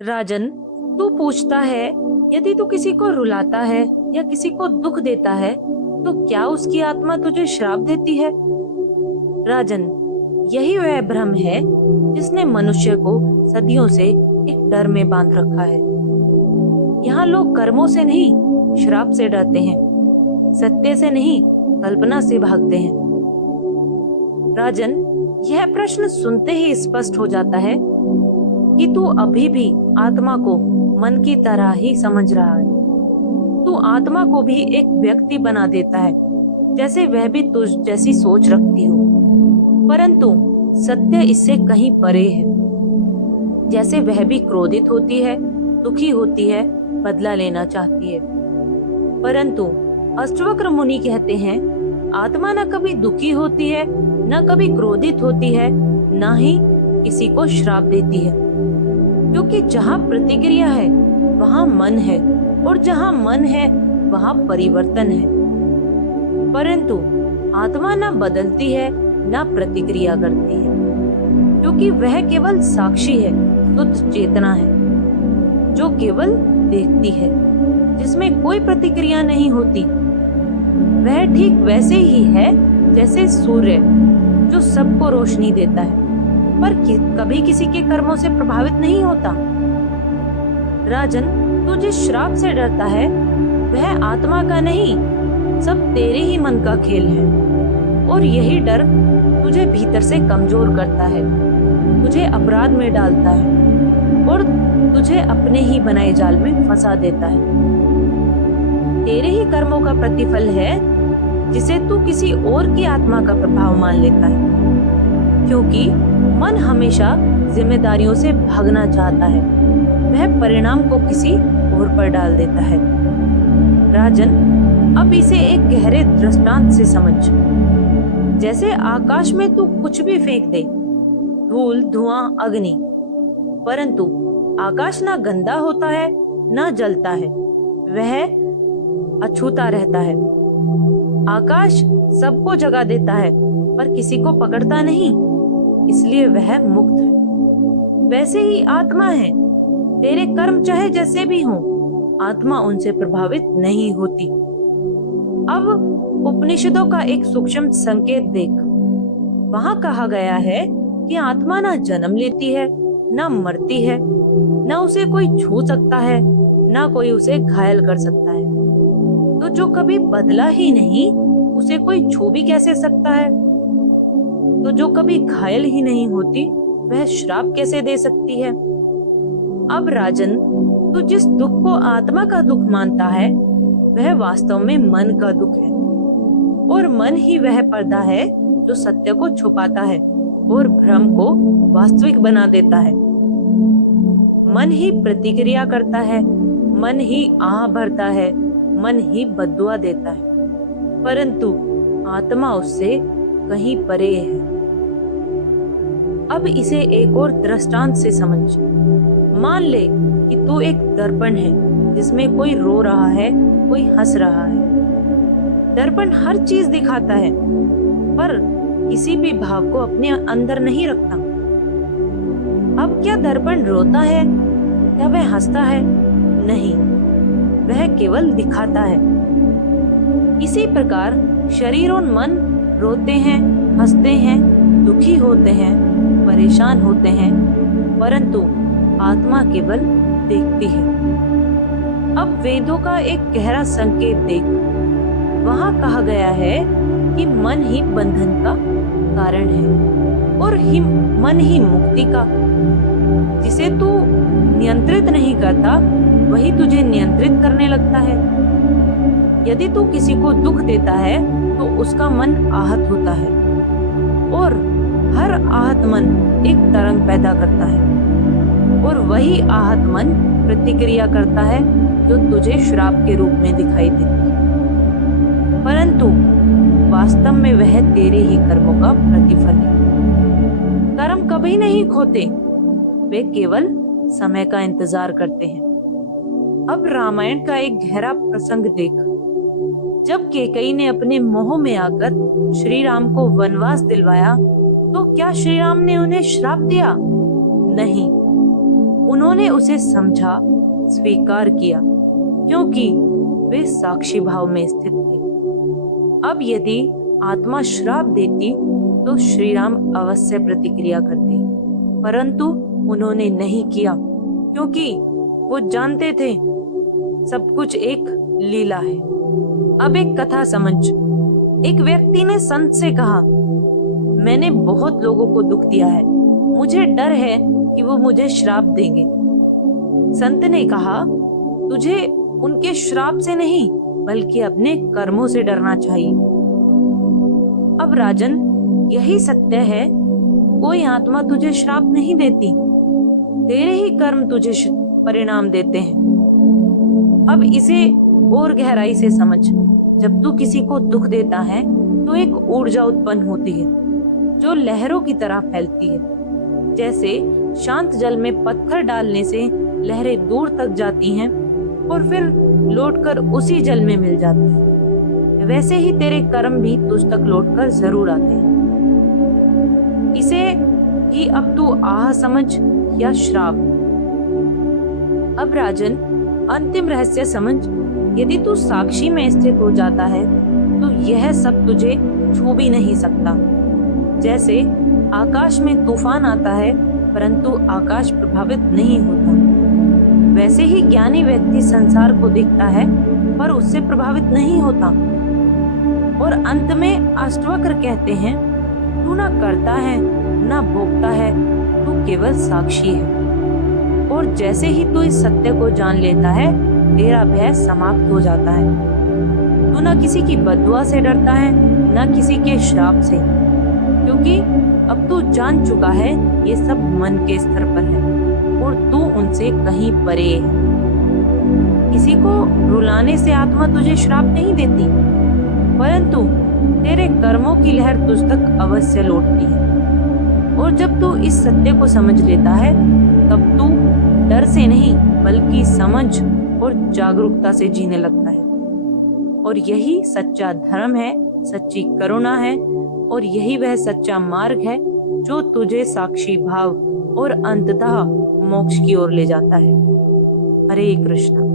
राजन, तू पूछता है, यदि तू किसी को रुलाता है या किसी को दुख देता है तो क्या उसकी आत्मा तुझे श्राप देती है? राजन, यही वह भ्रम है जिसने मनुष्य को सदियों से एक डर में बांध रखा है। यहाँ लोग कर्मों से नहीं, श्राप से डरते हैं, सत्य से नहीं, कल्पना से भागते हैं। राजन, यह प्रश्न सुनते ही स्पष्ट हो जाता है कि तू अभी भी आत्मा को मन की तरह ही समझ रहा है। तू आत्मा को भी एक व्यक्ति बना देता है, जैसे वह भी तुझ जैसी सोच रखती हो, परंतु सत्य इससे कहीं परे है। जैसे वह भी क्रोधित होती है, दुखी होती है, बदला लेना चाहती है, परंतु अष्टवक्र मुनि कहते हैं आत्मा न कभी दुखी होती है, न कभी क्रोधित होती है, न ही किसी को श्राप देती है, क्योंकि जहाँ प्रतिक्रिया है वहाँ मन है, और जहाँ मन है वहाँ परिवर्तन है। परंतु आत्मा न बदलती है न प्रतिक्रिया करती है, क्योंकि वह केवल साक्षी है, शुद्ध चेतना है, जो केवल देखती है, जिसमें कोई प्रतिक्रिया नहीं होती। वह ठीक वैसे ही है जैसे सूर्य, जो सबको रोशनी देता है पर कभी किसी के कर्मों से प्रभावित नहीं होता। राजन, तू जिस श्राप से डरता है वह आत्मा का नहीं, सब तेरे ही मन का खेल है, और यही डर तुझे भीतर से कमजोर करता है, तुझे अपराध में डालता है और तुझे अपने ही बनाए जाल में फंसा देता है। तेरे ही कर्मों का प्रतिफल है जिसे तू किसी और की आत्मा का प्रभाव मान लेता है, क्योंकि मन हमेशा जिम्मेदारियों से भागना चाहता है, वह परिणाम को किसी और पर डाल देता है। राजन, अब इसे एक गहरे दृष्टांत से समझ। जैसे आकाश में तू कुछ भी फेंक दे, धूल, धुआं, अग्नि, परंतु आकाश ना गंदा होता है ना जलता है, वह अछूता रहता है। आकाश सबको जगा देता है पर किसी को पकड़ता नहीं, इसलिए वह मुक्त है। वैसे ही आत्मा है, तेरे कर्म चाहे जैसे भी हों, आत्मा उनसे प्रभावित नहीं होती। अब उपनिषदों का एक सूक्ष्म संकेत देख। वहां कहा गया है कि आत्मा ना जन्म लेती है, ना मरती है, ना उसे कोई छू सकता है, ना कोई उसे घायल कर सकता है। तो जो कभी बदला ही नहीं, उसे कोई छू भी कैसे सकता है? तो जो कभी घायल ही नहीं होती, वह श्राप कैसे दे सकती है? अब राजन, तू जिस दुख को आत्मा का दुख मानता है वह वास्तव में मन का दुख है, और मन ही वह पर्दा है जो सत्य को छुपाता है और भ्रम को वास्तविक बना देता है। मन ही प्रतिक्रिया करता है, मन ही आह भरता है, मन ही बद्दुआ देता है, परंतु आत्मा उससे कहीं परे है। अब इसे एक और दृष्टांत से समझ। मान ले कि तू एक दर्पण है जिसमें कोई रो रहा है, कोई हंस रहा है। दर्पण हर चीज दिखाता है पर किसी भी भाव को अपने अंदर नहीं रखता। अब क्या दर्पण रोता है या वह हंसता है? नहीं, वह केवल दिखाता है। इसी प्रकार शरीर और मन रोते हैं, हंसते हैं, दुखी होते हैं, परेशान होते हैं, परंतु आत्मा केवल देखती है। अब वेदों का एक गहरा संकेत देख। वहां कहा गया है कि मन ही बंधन का कारण है और मन ही मुक्ति का। जिसे तू नियंत्रित नहीं करता वही तुझे नियंत्रित करने लगता है। यदि तू किसी को दुख देता है तो उसका मन आहत होता है, और हर आहत मन एक तरंग पैदा करता है, और वही आहत मन प्रतिक्रिया करता है जो तुझे श्राप के रूप में दिखाई देती है, परंतु वास्तव में वह तेरे ही कर्मों का प्रतिफल है। कर्म कभी नहीं खोते, वे केवल समय का इंतजार करते हैं। अब रामायण का एक गहरा प्रसंग देख। जब कैकेयी ने अपने मोह में आकर श्री राम को वनवास दिलवाया, तो क्या श्री राम ने उन्हें श्राप दिया? नहीं, उन्होंने उसे समझा, स्वीकार किया, क्योंकि वे साक्षी भाव में स्थित थे। अब यदि आत्मा श्राप देती तो श्री राम अवश्य प्रतिक्रिया करते, परंतु उन्होंने नहीं किया, क्योंकि वो जानते थे सब कुछ एक लीला है। अब एक कथा समझ। एक व्यक्ति ने संत से कहा, मैंने बहुत लोगों को दुख दिया है, मुझे डर है कि वो मुझे श्राप देंगे। संत ने कहा, तुझे उनके श्राप से नहीं बल्कि अपने कर्मों से डरना चाहिए। अब राजन, यही सत्य है, कोई आत्मा तुझे श्राप नहीं देती, तेरे ही कर्म तुझे परिणाम देते हैं। अब इसे और गहराई से समझ। जब तू किसी को दुख देता है तो एक ऊर्जा उत्पन्न होती है जो लहरों की तरह फैलती है। जैसे शांत जल में पत्थर डालने से लहरें दूर तक जाती हैं और फिर लौटकर उसी जल में मिल जाती हैं, वैसे ही तेरे कर्म भी तुझ तक लौटकर जरूर आते हैं। इसे ही अब तू आह समझ या श्राप। अब राजन, अंतिम रहस्य समझ। यदि तू साक्षी में स्थित हो जाता है तो यह सब तुझे छू भी नहीं सकता। जैसे आकाश में तूफान आता है परंतु आकाश प्रभावित नहीं होता, वैसे ही ज्ञानी व्यक्ति संसार को देखता है पर उससे प्रभावित नहीं होता। और अंत में अष्टवक्र कहते हैं, तू ना करता है ना भोगता है, तू केवल साक्षी है। और जैसे ही तू इस सत्य को जान लेता है, तेरा भय समाप्त हो जाता है। तू ना किसी की बददुआ से डरता है, ना किसी के श्राप से, क्योंकि अब तू जान चुका है ये सब मन के स्तर पर है और तू उनसे कहीं परे है। किसी को रुलाने से आत्मा तुझे श्राप नहीं देती, परंतु तेरे कर्मों की लहर तुझ तक अवश्य लौटती है। और जब तू इस सत्य को समझ लेता है, तब तू डर से नहीं बल्कि समझ और जागरूकता से जीने लगता है। और यही सच्चा धर्म है, सच्ची करुणा है, और यही वह सच्चा मार्ग है जो तुझे साक्षी भाव और अंततः मोक्ष की ओर ले जाता है। हरे कृष्ण।